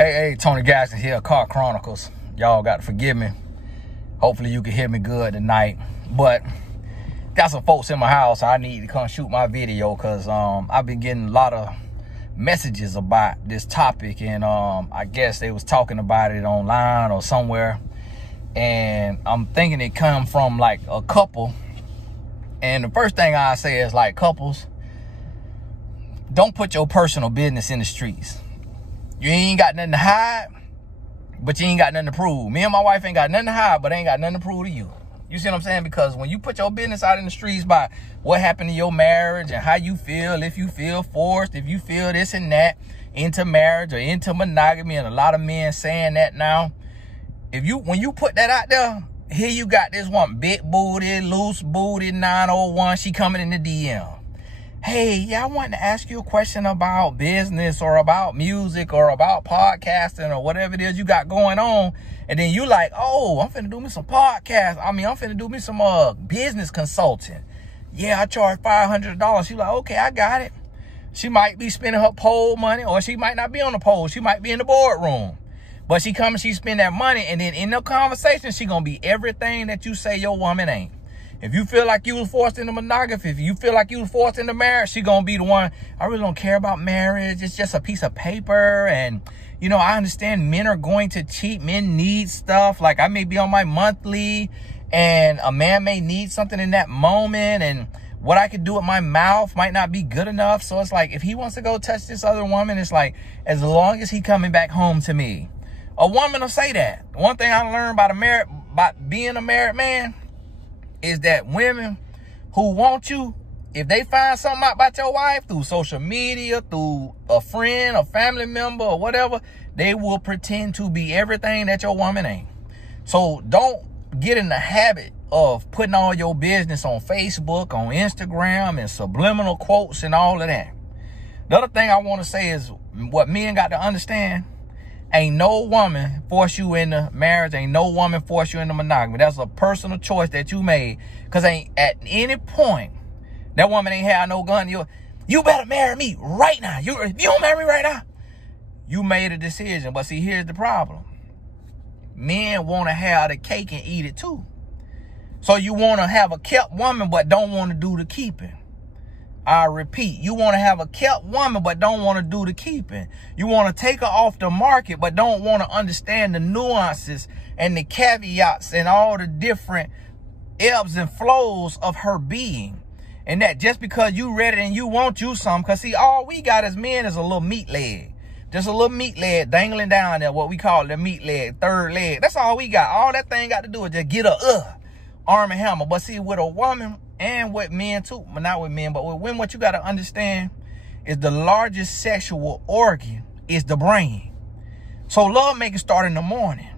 Hey, Tony Gaston here, Car Chronicles. Y'all got to forgive me. Hopefully you can hear me good tonight. But got some folks in my house. I need to come shoot my video because I've been getting a lot of messages about this topic. And I guess they was talking about it online or somewhere. And I'm thinking it come from like a couple. And the first thing I say is like, couples, don't put your personal business in the streets. You ain't got nothing to hide, but you ain't got nothing to prove. Me and my wife ain't got nothing to hide, but ain't got nothing to prove to you. You see what I'm saying? Because when you put your business out in the streets by what happened in your marriage and how you feel, if you feel forced, if you feel this and that into marriage or into monogamy, and a lot of men saying that now, when you put that out there, here you got this one big booty, loose booty 901. She coming in the DM. Hey, yeah, I wanted to ask you a question about business or about music or about podcasting or whatever it is you got going on. And then you like, oh, I'm finna do me some podcasts. I'm finna do me some business consulting. Yeah, I charge $500. She like, okay, I got it. She might be spending her poll money, or she might not be on the poll. She might be in the boardroom. But she come and she spend that money, and then in the conversation, she gonna be everything that you say your woman ain't. If you feel like you was forced into monogamy, if you feel like you was forced into marriage, she gonna be the one, I really don't care about marriage. It's just a piece of paper. And, you know, I understand men are going to cheat. Men need stuff. Like I may be on my monthly and a man may need something in that moment. And what I could do with my mouth might not be good enough. So it's like, if he wants to go touch this other woman, it's like, as long as he coming back home to me. A woman will say that. One thing I learned about being a married man is that women who want you, if they find something out about your wife through social media, through a friend, a family member, or whatever, they will pretend to be everything that your woman ain't. So don't get in the habit of putting all your business on Facebook, on Instagram, and subliminal quotes and all of that. The other thing I want to say is what men got to understand. Ain't no woman force you into marriage. Ain't no woman force you into monogamy. That's a personal choice that you made. Because ain't at any point, that woman ain't had no gun. You better marry me right now. If you don't marry me right now, you made a decision. But see, here's the problem. Men want to have the cake and eat it too. So you want to have a kept woman, but don't want to do the keeping. I repeat, you want to have a kept woman, but don't want to do the keeping. You want to take her off the market, but don't want to understand the nuances and the caveats and all the different ebbs and flows of her being. And that just because you ready and you want you some, because see, all we got as men is a little meat leg. Just a little meat leg dangling down there, what we call the meat leg, third leg. That's all we got. All that thing got to do is just get a arm and hammer. But see, with a woman, and with men too, but not with men, but with women, what you got to understand is the largest sexual organ is the brain. So love making start in the morning.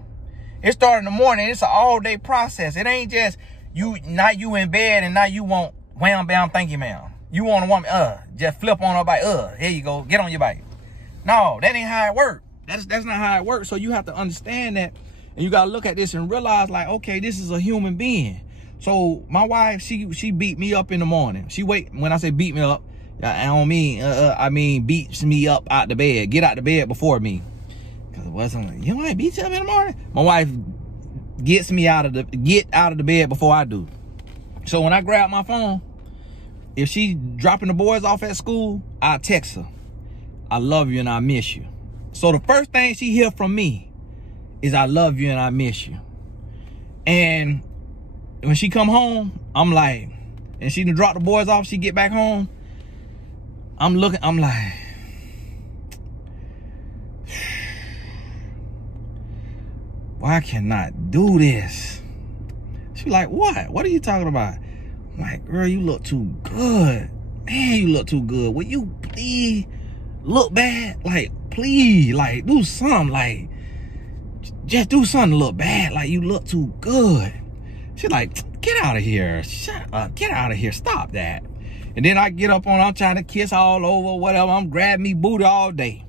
It start in the morning. It's an all-day process. It ain't just now you in bed and now you want wham, bam, thank you, ma'am. You want a woman, just flip on her bike, here you go, get on your bike. No, that ain't how it works. That's not how it works. So you have to understand that, and you got to look at this and realize, like, okay, this is a human being. So my wife, she beat me up in the morning. When I say beat me up, I don't mean, I mean beats me up out the bed. Get out the bed before me. Cause it wasn't, you might beat you up in the morning. My wife get out of the bed before I do. So when I grab my phone, if she dropping the boys off at school, I text her, I love you and I miss you. So the first thing she hear from me is I love you and I miss you. And when she come home, I'm like, and she done drop the boys off, she get back home, I'm like, why can't I do this? She like, what are you talking about? I'm like, girl, you look too good. Man, you look too good. Will you please look bad? Like, please, like, do something. Like, just do something to look bad. Like, you look too good. She's like, get out of here. Shut up. Get out of here. Stop that. And then I get up on, I'm trying to kiss all over, whatever. I'm grabbing me booty all day.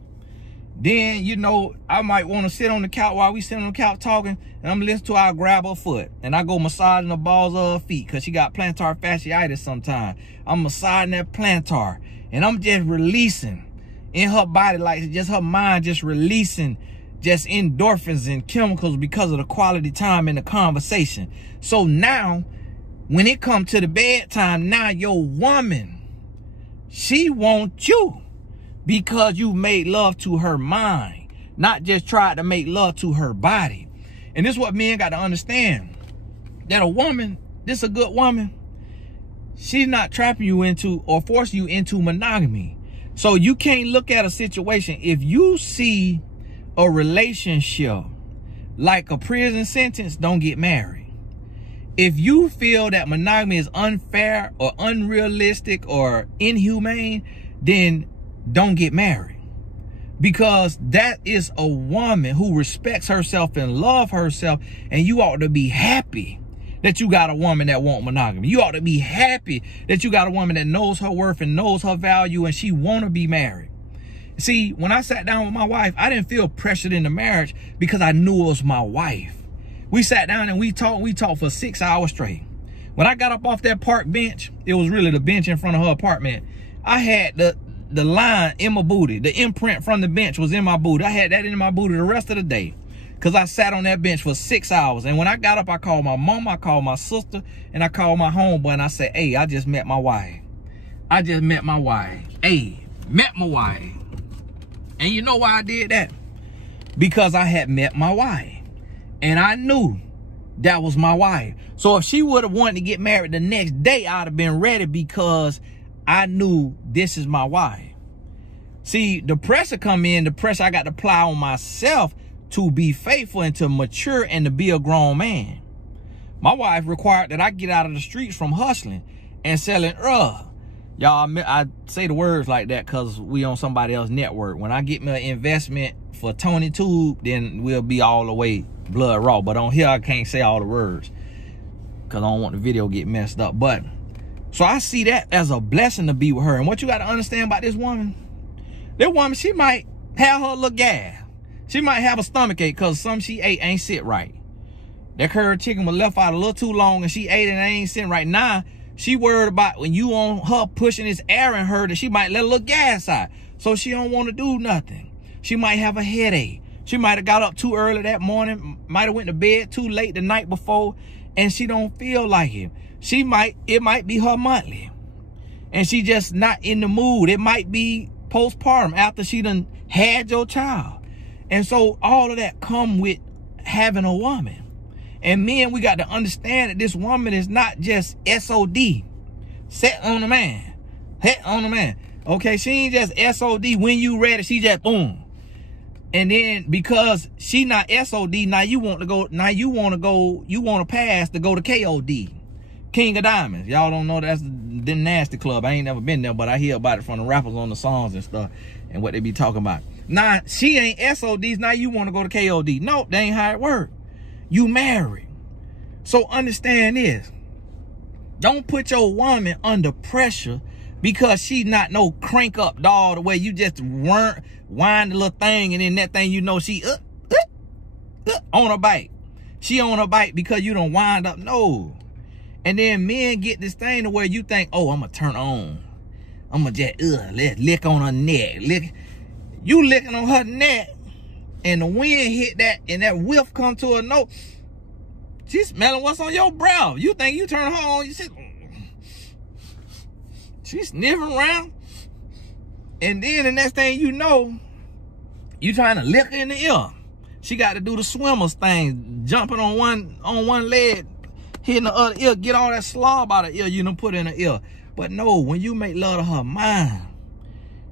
Then, you know, I might want to sit on the couch while we sit on the couch talking, and I'm listening to her, I grab her foot. And I go massaging the balls of her feet because she got plantar fasciitis sometimes. I'm massaging that plantar. And I'm just releasing in her body, like just her mind just releasing just endorphins and chemicals because of the quality time in the conversation. So now, when it comes to the bedtime, now your woman, she wants you because you made love to her mind, not just tried to make love to her body. And this is what men got to understand, that a woman, this a good woman, she's not trapping you into or forcing you into monogamy. So you can't look at a situation, if you see a relationship like a prison sentence, don't get married. If you feel that monogamy is unfair or unrealistic or inhumane, then don't get married. Because that is a woman who respects herself and loves herself, and you ought to be happy that you got a woman that wants monogamy. You ought to be happy that you got a woman that knows her worth and knows her value, and she want to be married. See, when I sat down with my wife, I didn't feel pressured into marriage because I knew it was my wife. We sat down and we talked for 6 hours straight. When I got up off that park bench, it was really the bench in front of her apartment. I had the line in my booty. The imprint from the bench was in my booty. I had that in my booty the rest of the day because I sat on that bench for 6 hours. And when I got up, I called my mom, I called my sister, and I called my homeboy, and I said, hey, I just met my wife. I just met my wife. Hey, met my wife. And you know why I did that? Because I had met my wife. And I knew that was my wife. So if she would have wanted to get married the next day, I'd have been ready because I knew this is my wife. See, the pressure come in, the pressure I got to apply on myself to be faithful and to mature and to be a grown man. My wife required that I get out of the streets from hustling and selling Y'all, I say the words like that because we on somebody else's network. When I get me an investment for Tony Tube, then we'll be all the way blood raw. But on here, I can't say all the words because I don't want the video to get messed up. But so I see that as a blessing to be with her. And what you got to understand about this woman, she might have her little gas. She might have a stomach ache because something she ate ain't sit right. That curd chicken was left out a little too long and she ate it and ain't sitting right. Now, she worried about when you on her pushing this air in her that she might let a little gas out. So she don't want to do nothing. She might have a headache. She might have got up too early that morning, might have went to bed too late the night before, and she don't feel like it. It might be her monthly, and she just not in the mood. It might be postpartum after she done had your child. And so all of that come with having a woman. And men, we got to understand that this woman is not just SOD, set on the man, hit on the man. Okay, she ain't just SOD. When you ready, she just boom. And then because she not SOD, now you want to pass to go to KOD, King of Diamonds. Y'all don't know that's the nasty club. I ain't never been there, but I hear about it from the rappers on the songs and stuff and what they be talking about. Now, she ain't SODs, now you want to go to KOD. Nope, that ain't how it work. You married. So understand this. Don't put your woman under pressure because she not no crank up doll the way you just wind the little thing and then that thing, you know, she on a bike. She on a bike because you don't wind up. No. And then men get this thing to where you think, oh, I'm going to turn on. I'm going to just let's lick on her neck. You licking on her neck and the wind hit that and that whiff come to her nose. She's smelling what's on your brow. You think you turn her on, you sit, she's sniffing around. And then the next thing you know, you trying to lick her in the ear. She got to do the swimmer's thing, jumping on one leg, hitting the other ear, get all that slob out of the ear you done put in the ear. But no, when you make love to her mind.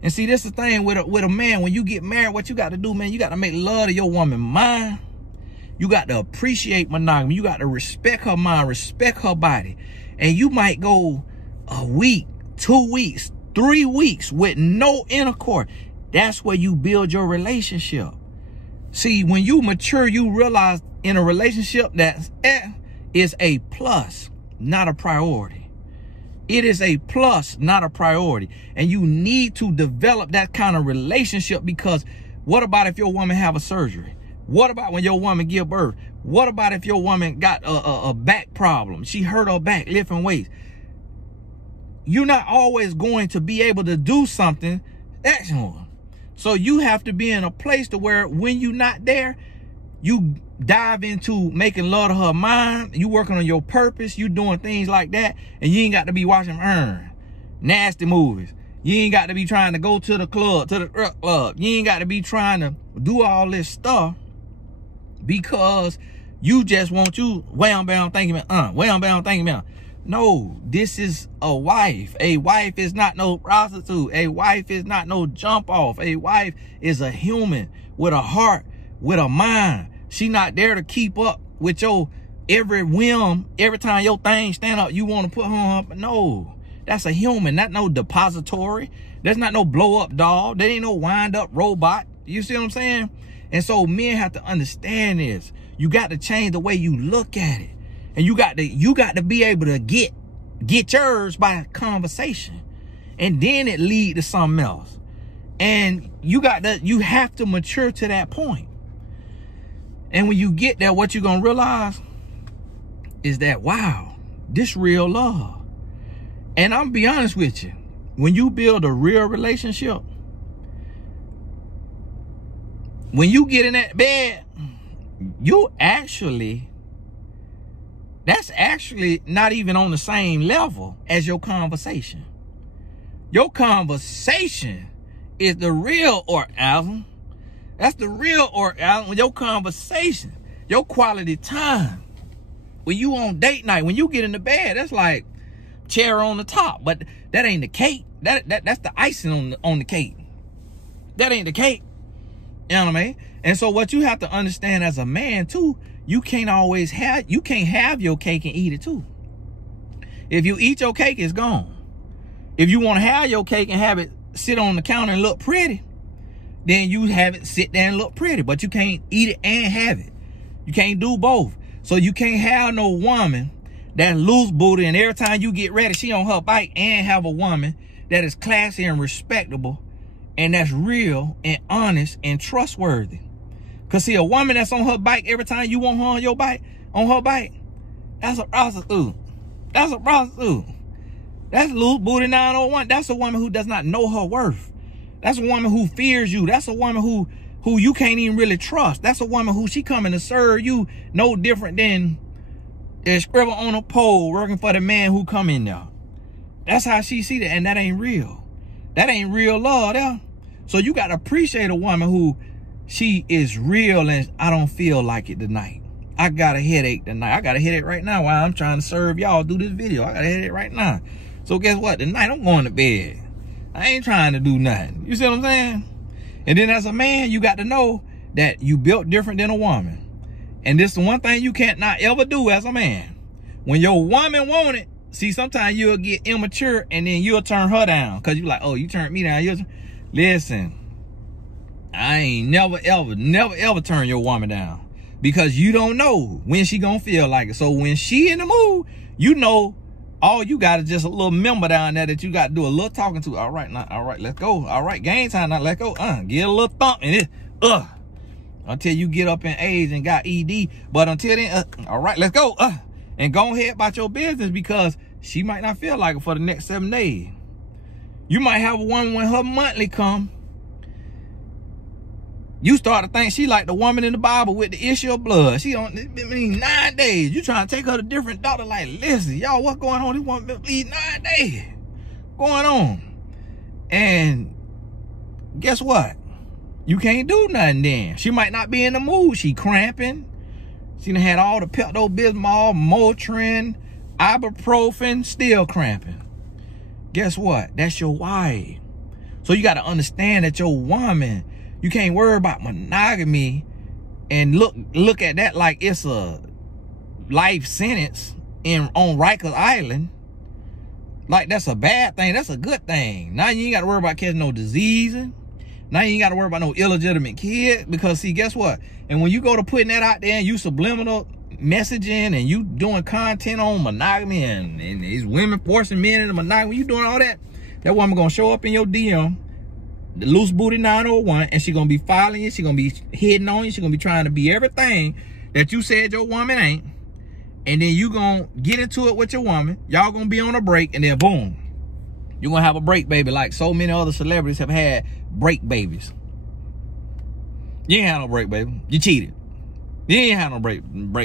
And see, this is the thing with a man, when you get married, what you got to do, man, you got to make love to your woman mind. You got to appreciate monogamy. You got to respect her mind, respect her body. And you might go a week, 2 weeks, 3 weeks with no intercourse. That's where you build your relationship. See, when you mature, you realize in a relationship that is a plus, not a priority. It is a plus, not a priority. And you need to develop that kind of relationship because what about if your woman have a surgery? What about when your woman give birth? What about if your woman got a back problem? She hurt her back lifting weights. You're not always going to be able to do something excellent. So you have to be in a place to where when you're not there, you dive into making love to her mind. You working on your purpose. You doing things like that. And you ain't got to be watching nasty movies. You ain't got to be trying to go to the club, to the club. You ain't got to be trying to do all this stuff because you just want you wham bam thinking wham bam thinking about. No, this is a wife. A wife is not no prostitute. A wife is not no jump off. A wife is a human with a heart, with a mind. She not there to keep up with your every whim. Every time your thing stand up, you want to put her up. No, that's a human, not no depository. There's not no blow up doll. There ain't no wind up robot. You see what I'm saying? And so men have to understand this. You got to change the way you look at it. And you got to be able to get yours by conversation. And then it lead to something else. And you have to mature to that point. And when you get there, what you're going to realize is that, wow, this real love. And I'm be honest with you, when you build a real relationship, when you get in that bed, that's actually not even on the same level as your conversation. Your conversation is the real orgasm. That's the real orgasm. Your conversation, your quality time. When you on date night, when you get in the bed, that's like cherry on the top. But that ain't the cake. That's the icing on the cake. That ain't the cake. You know what I mean? And so what you have to understand as a man too, you can't have your cake and eat it too. If you eat your cake, it's gone. If you want to have your cake and have it sit on the counter and look pretty, then you have it sit there and look pretty. But you can't eat it and have it. You can't do both. So you can't have no woman that's loose booty and every time you get ready, she on her bike, and have a woman that is classy and respectable and that's real and honest and trustworthy. Because see, a woman that's on her bike every time you want her on your bike, that's a prostitute. That's a prostitute. That's loose booty 901. That's a woman who does not know her worth. That's a woman who fears you. That's a woman who you can't even really trust. That's a woman who she coming to serve you no different than a scribble on a pole working for the man who come in there. That's how she see that, and that ain't real. That ain't real love there. So you got to appreciate a woman who she is real and I don't feel like it tonight. I got a headache tonight. I got a headache right now while I'm trying to serve y'all do this video. I got a headache right now. So guess what? Tonight I'm going to bed. I ain't trying to do nothing. You see what I'm saying? And then as a man, you got to know that you built different than a woman. And this is one thing you can't not ever do as a man. When your woman want it, see, sometimes you'll get immature and then you'll turn her down. Because you're like, oh, you turned me down. Listen, I ain't never, ever turn your woman down. Because you don't know when she gonna feel like it. So when she in the mood, you know, all you got is just a little member down there that you got to do a little talking to. All right, now, all right, let's go. All right, game time now, let's go. Get a little thump and it, until you get up in age and got ED. But until then, all right, let's go. And go ahead about your business, because she might not feel like it for the next 7 days. You might have one when her monthly come. You start to think she like the woman in the Bible with the issue of blood. She on 9 days. You trying to take her to different doctor. Like, listen, y'all, what's going on? This woman been bleeding 9 days. Going on. And guess what? You can't do nothing then. She might not be in the mood. She cramping. She done had all the Pepto-Bismol, Motrin, ibuprofen, still cramping. Guess what? That's your wife. So you got to understand that your woman, you can't worry about monogamy and look at that like it's a life sentence on Rikers Island. Like that's a bad thing. That's a good thing. Now you ain't got to worry about catching no diseases. Now you ain't got to worry about no illegitimate kid. Because see, guess what? And when you go to putting that out there and you subliminal messaging and you doing content on monogamy and these women forcing men into monogamy, you doing all that, that woman gonna show up in your DM, the loose booty 901, and she gonna be following you. She gonna be hitting on you. She gonna be trying to be everything that you said your woman ain't. And then you gonna get into it with your woman. Y'all gonna be on a break, and then boom, you're gonna have a break baby like so many other celebrities have had break babies. You ain't had no break, baby. You cheated. You ain't had no break,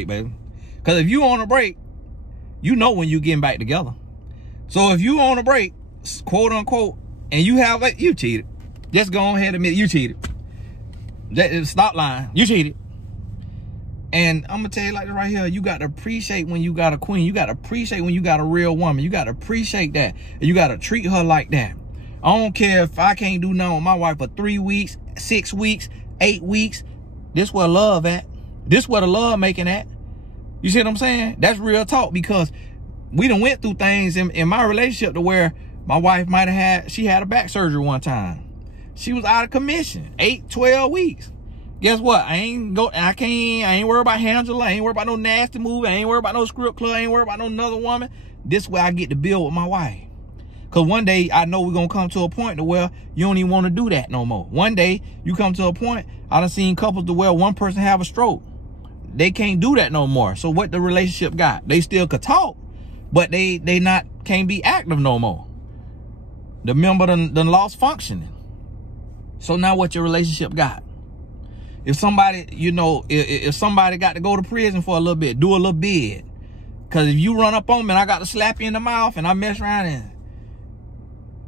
baby. Because if you on a break, you know when you getting back together. So if you on a break, quote unquote, and you have it, you cheated. Just go ahead and admit you cheated. Stop lying. You cheated. And I'm gonna tell you like this right here, you got to appreciate when you got a queen. You got to appreciate when you got a real woman. You got to appreciate that. And you got to treat her like that. I don't care if I can't do nothing with my wife for 3 weeks, 6 weeks, 8 weeks. This where love at. This where the love making at. You see what I'm saying? That's real talk, because we done went through things in my relationship to where my wife might have she had a back surgery one time. She was out of commission, 8, 12 weeks. Guess what? I ain't worried about Angela. I ain't worried about no nasty movie. I ain't worried about no script club. I ain't worried about no another woman. This way I get to build with my wife. Because one day I know we're going to come to a point to where you don't even want to do that no more. One day you come to a point, I done seen couples to where one person have a stroke. They can't do that no more. So what the relationship got? They still could talk, but they can't be active no more. The member done lost functioning. So now what your relationship got? If somebody, you know, if somebody got to go to prison for a little bit, do a little bid. Because if you run up on me and I got to slap you in the mouth and I mess around and,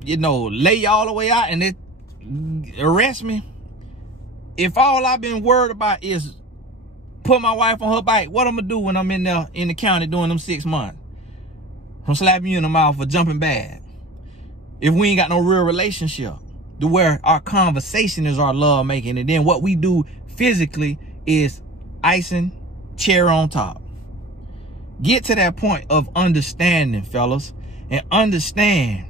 you know, lay you all the way out and they arrest me. If all I've been worried about is put my wife on her bike, what I'm going to do when I'm in there in the county doing them 6 months? I'm slapping you in the mouth for jumping bad. If we ain't got no real relationship, to where our conversation is our love making, and then what we do physically is icing, cherry on top. Get to that point of understanding, fellas, and understand.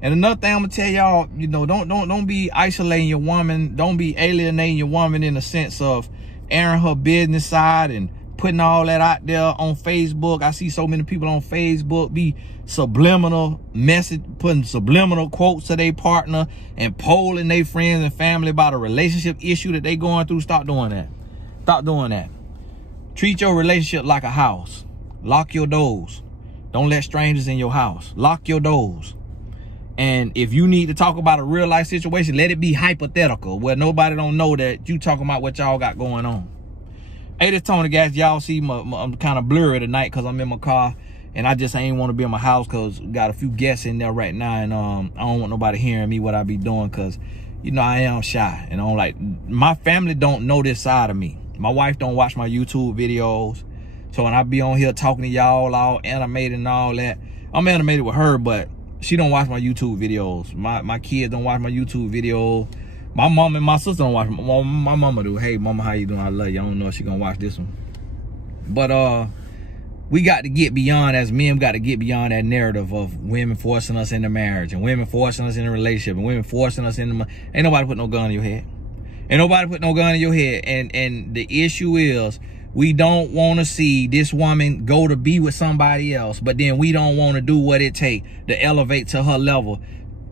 And another thing I'm gonna tell y'all, you know, don't be isolating your woman. Don't be alienating your woman in the sense of airing her business side and putting all that out there on Facebook. I see so many people on Facebook be subliminal message, putting subliminal quotes to their partner and polling their friends and family about a relationship issue that they going through. Stop doing that. Stop doing that. Treat your relationship like a house. Lock your doors. Don't let strangers in your house. Lock your doors. And if you need to talk about a real life situation, let it be hypothetical, where nobody don't know that you talking about what y'all got going on. Hey, this Tony, guys. Y'all see I'm kind of blurry tonight because I'm in my car. And I just ain't want to be in my house because got a few guests in there right now. And I don't want nobody hearing me what I be doing because, you know, I am shy. And I'm like, my family don't know this side of me. My wife don't watch my YouTube videos. So when I be on here talking to y'all all animated and all that, I'm animated with her, but she don't watch my YouTube videos. My kids don't watch my YouTube video. My mom and my sister don't watch. My mama do. Hey, mama, how you doing? I love you. I don't know if she gonna watch this one. But we got to get beyond, as men, we got to get beyond that narrative of women forcing us into marriage and women forcing us in a relationship and women forcing us into. Ain't nobody put no gun in your head. Ain't nobody put no gun in your head. And the issue is, we don't want to see this woman go to be with somebody else, but then we don't want to do what it takes to elevate to her level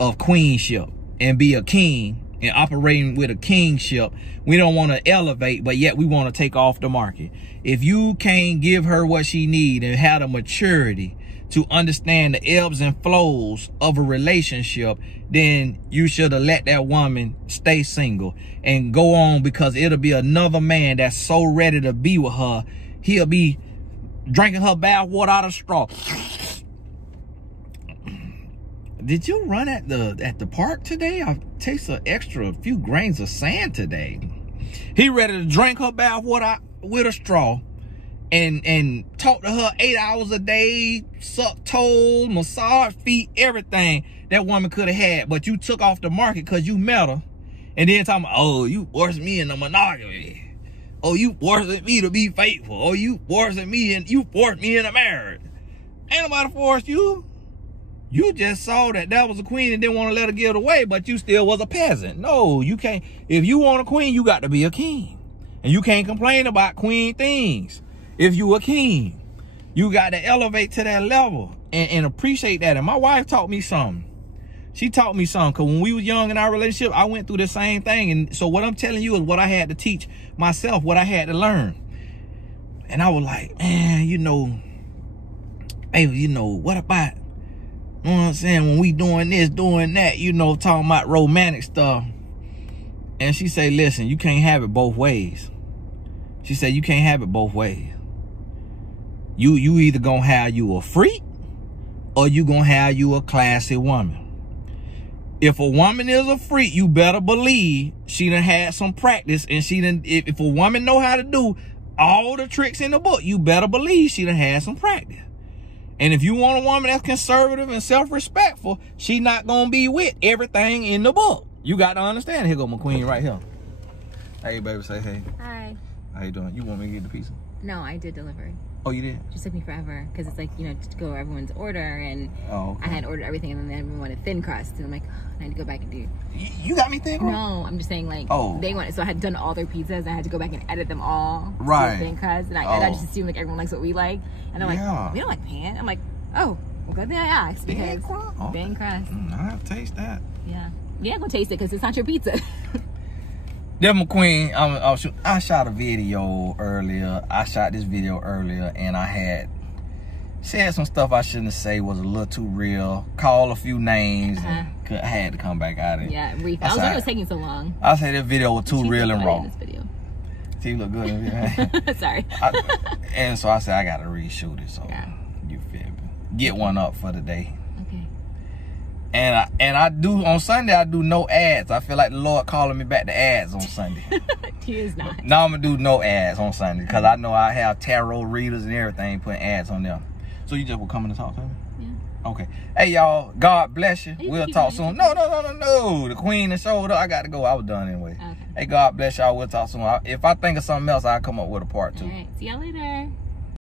of queenship and be a king and operating with a kingship. We don't want to elevate, but yet we want to take off the market. If you can't give her what she needs and have the maturity to understand the ebbs and flows of a relationship, then you should have let that woman stay single and go on, because it'll be another man that's so ready to be with her. He'll be drinking her bath water out of straw. Did you run at the park today? I taste an extra few grains of sand today. He ready to drink her bath water with a straw and talk to her 8 hours a day, suck toes, massage feet, everything that woman could have had, but you took off the market because you met her. And then talking about, oh, you forced me into monogamy. Oh, you forced me to be faithful. Oh, you forced me into marriage. Ain't nobody forced you. You just saw that was a queen and didn't want to let her give it away, but you still was a peasant. No, you can't. If you want a queen, you got to be a king. And you can't complain about queen things. If you a king, you got to elevate to that level and appreciate that. And my wife taught me something. She taught me something, because when we was young in our relationship, I went through the same thing. And so what I'm telling you is what I had to teach myself, what I had to learn. And I was like, man, you know, hey, you know, what about, you know what I'm saying, when we doing this, doing that, you know, talking about romantic stuff. And she say, listen, you can't have it both ways. She said, you can't have it both ways. You either gonna have you a freak or you gonna have you a classy woman. If a woman is a freak, you better believe she done had some practice, and she done, if a woman know how to do all the tricks in the book, you better believe she done had some practice. And if you want a woman that's conservative and self-respectful, she not gonna be with everything in the book. You got to understand. Here go my queen right here. Hey, baby, say hey. Hi. How you doing? You want me to get the pizza? No, I did delivery. Oh, you did? It just took me forever because it's like, you know, to go everyone's order, and okay. I had ordered everything, and then everyone wanted thin crust, and I'm like, oh, I had to go back and do. You got me thin crust? No, I'm just saying, like, they wanted, so I had done all their pizzas, and I had to go back and edit them all. Right. Thin crust, and I just assumed like everyone likes what we like, and they're like, we don't like pan. I'm like, oh, well, good thing I asked, because thin crust. I have to taste that. Yeah. Yeah, go taste it because it's not your pizza. Then my queen, I shot a video earlier. I shot this video earlier, and I had said some stuff I shouldn't say, was a little too real. Called a few names, and I had to come back out of it. Yeah, I was like, it was taking so long. I said this video was too real and raw. This video. See, you look good in the video. Sorry. And so I said I gotta reshoot it. So you feel me? Get one up for the day. And I do, on Sunday, I do no ads. I feel like the Lord calling me back to ads on Sunday. He is not. Now I'm going to do no ads on Sunday because I know I have tarot readers and everything putting ads on them. So you just will come in and talk to me? Yeah. Okay. Hey, y'all. God bless you. We'll talk soon. No. The queen and showed up. I got to go. I was done anyway. Okay. Hey, God bless y'all. We'll talk soon. If I think of something else, I'll come up with a part 2. All right. See y'all later.